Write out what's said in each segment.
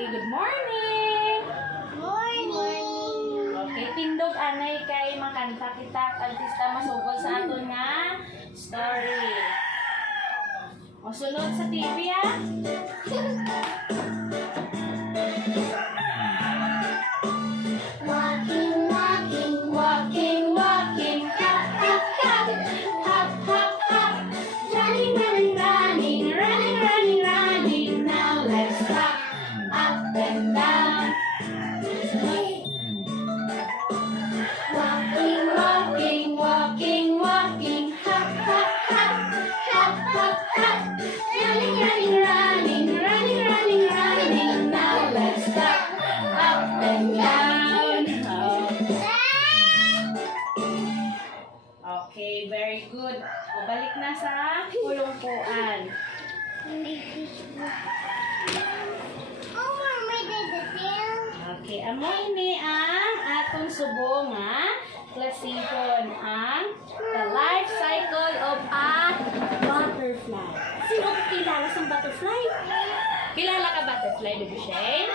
Okay, good morning. Morning. Okay, tindog anay kay makanta kita artista masugod sa aton nga story. O sunod sa TV ah. Walking, walking, walking, walking, hop, hop, hop, hop, hop, hop. Running, running, running, running, running, running. Now let's hop up and down. Walking, walking, walking, walking, hop, hop, hop, hop, hop, hop. Running, running, running, running, running, running. Now let's hop up and down. Okay, very good. O balik na sa kulungkuan. Oh, Mama, did the tail. Okay, amo ini ang atong subong nga klasihon ang the life cycle of a butterfly. Sino ka kilala sa butterfly? Kilala ka butterfly, Baby Shane?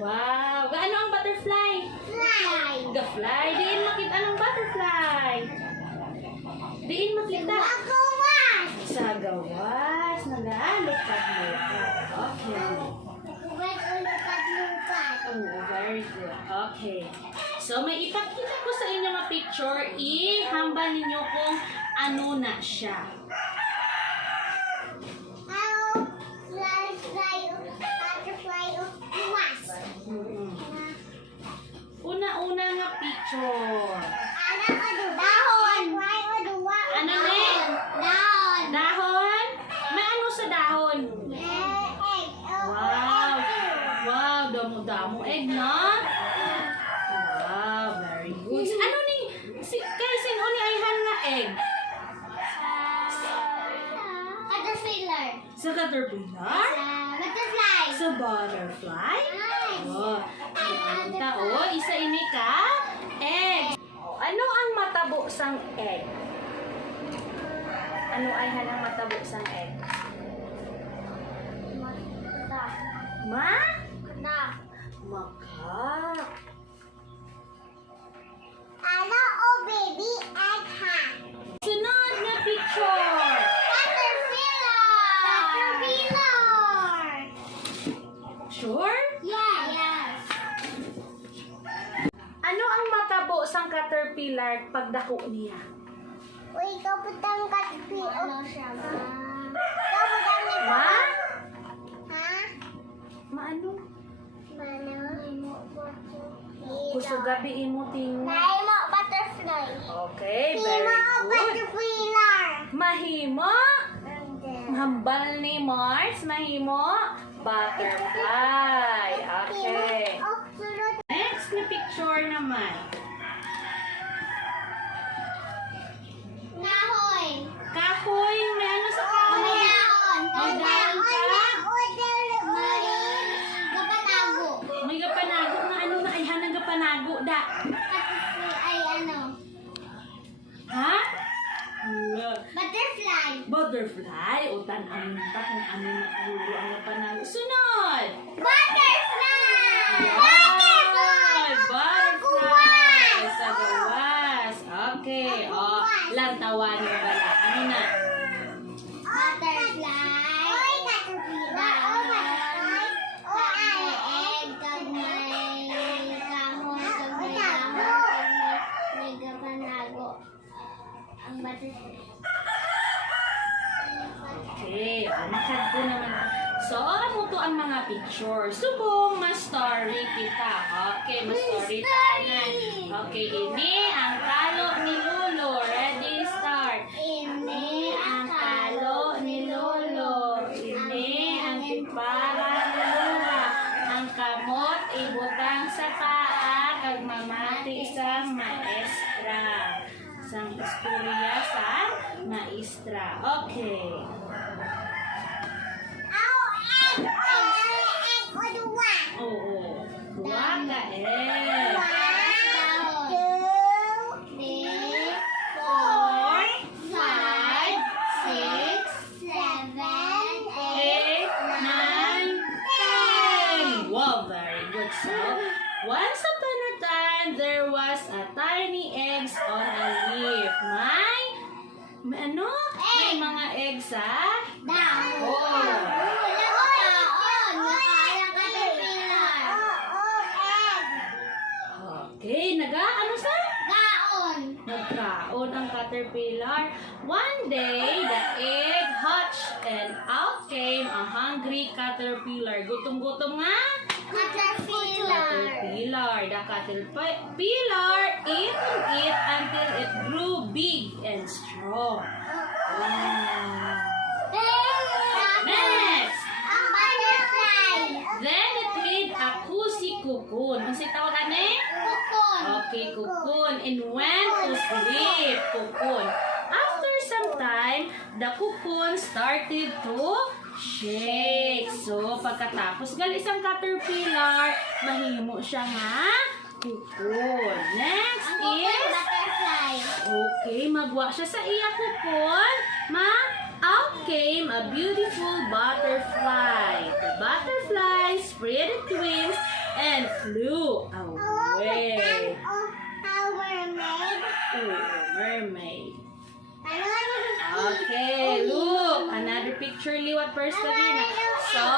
Wow! Gaano ang butterfly? Fly. The fly. Diin makita ng butterfly. Diin makita. Agawas. Sa gawas. Nag-aalupad-lupad. Okay. Lupat-lupat. Oh, very good. Okay. So, may ipakita ko sa inyo nga picture. Ihambal ninyo kung ano na siya. Butterfly of luwas. Una-una nga picture. Dahon. Ano ni? Dahon. Dahon? May ano sa dahon? Egg. Wow! Wow! Damo-damo egg, no? Wow! Very good. Ano ni? Kay sino ni ayhan nga egg? Caterpillar. Sa caterpillar? Butterfly. Sa butterfly? Nice. Oh, ang tao, isa ini ka egg. Ano ang matabo sang egg? Ano ay hanang matabo sang egg? Ma? Maka. Ano o baby egg ha? Sunod na picture. Caterpillar. Sure? Yes. Ano ang matabo sang caterpillar pag dako niya? Uy, kaputang caterpillar. Ano siya ma? Kaputang ni Ma? Ha? Maano? Mano? Gusto gabi imo ting. Tayo mo butterfly. Okay, Himo very o good. caterpillar. Mahimo. Hambal ni Mars, mahimo. Butterfly. Okay. Oh, sunod. Next na picture naman. Nahoy. Kahoy, may ano sa kahoy? May dahon. May dahon ka? May kapatago. May gapanago na ano na ay hanang gapanago da. Ay ano? Ha? Wala. Butterfly. Butterfly. O tan-an ta kung ano na ulo ang gapanago. Sunod! Butterfly. Butterfly! Butterfly! Gawas. Sa gawas. Okay. O, lantawan mo bala. Ano na? Butterfly. Oy, caterpillar. Oh, butterfly. Oh, ay egg. Kag may kahon. Kag may dahon. Kag may kapanago. Ang butterfly. Okay. O, makadto naman. So, ano to ang mga picture? Subong ma-story kita. Okay, ma-story tanan. Okay, ini ang talo ni Lolo. Ready, start. Ini Ang talo ni Lolo. Ini ang timpara ni Lola. Ang kamot ibutang sa paa kag mamati sa maestra. Sang istorya sa maestra. Okay. Oo. Dua ka eh. 1, 2, 3, 4, 5, 6, 7, 8, 8, 9, 10. Wow, very good. So, once upon a time, there was a tiny eggs on a leaf. May ano? May mga eggs sa Okay, ano sa? Nagkaon ang caterpillar. One day, the egg hatched and out came a hungry caterpillar. Gutom-gutom nga? Caterpillar. The caterpillar ate and ate until it grew big and strong. Wow. Next! Then it made a cozy cocoon. Ang sitaw ka ni? Okay, cocoon. And went to sleep. Cocoon. After some time, the cocoon started to shake. So, pagkatapos gali isang caterpillar, mahimo siya nga cocoon. Next is, okay, magwa siya sa iya cocoon. Out came a beautiful butterfly. The butterfly spread its wings and flew away. Mermaid. Okay, look. Another picture liwat first lagi na. So,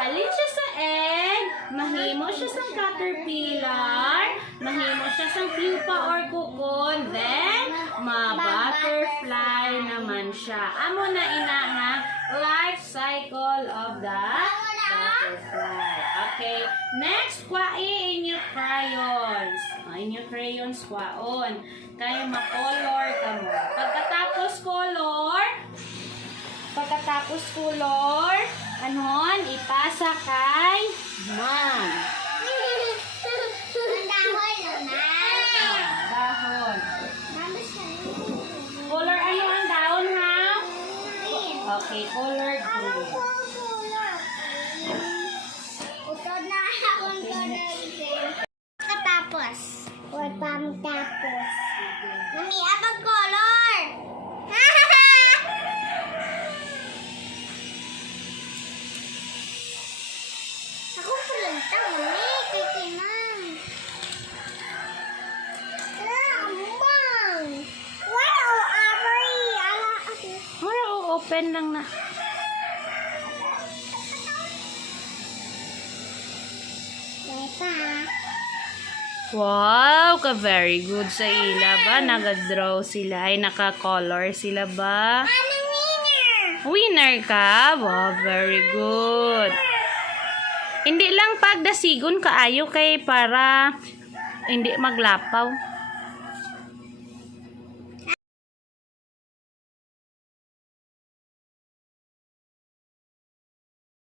halin siya sa egg. Mahimo siya sa caterpillar. Mahimo siya sa pupa or cocoon. Then, ma-butterfly naman siya. Amo na ina nga life cycle of the butterfly. Okay. Next, kwai inyo crayons. Inyo crayons kwaon. Kaya ma-color ka mo. Pagkatapos color, anon, ipasa kay ma'am. Dahon. Color ano ang dahon, ha? Okay, color green. Tapos. Mami, abang color. Ako pulunta, mami. Kikinan. Ambang. Wow, Avery. Mura open lang na. Wow, very good sa ila ba? Nag-draw sila, ay naka-color sila ba? Winner ka? Wow, very good. Hindi lang pagdasigon kaayo kay para hindi maglapaw.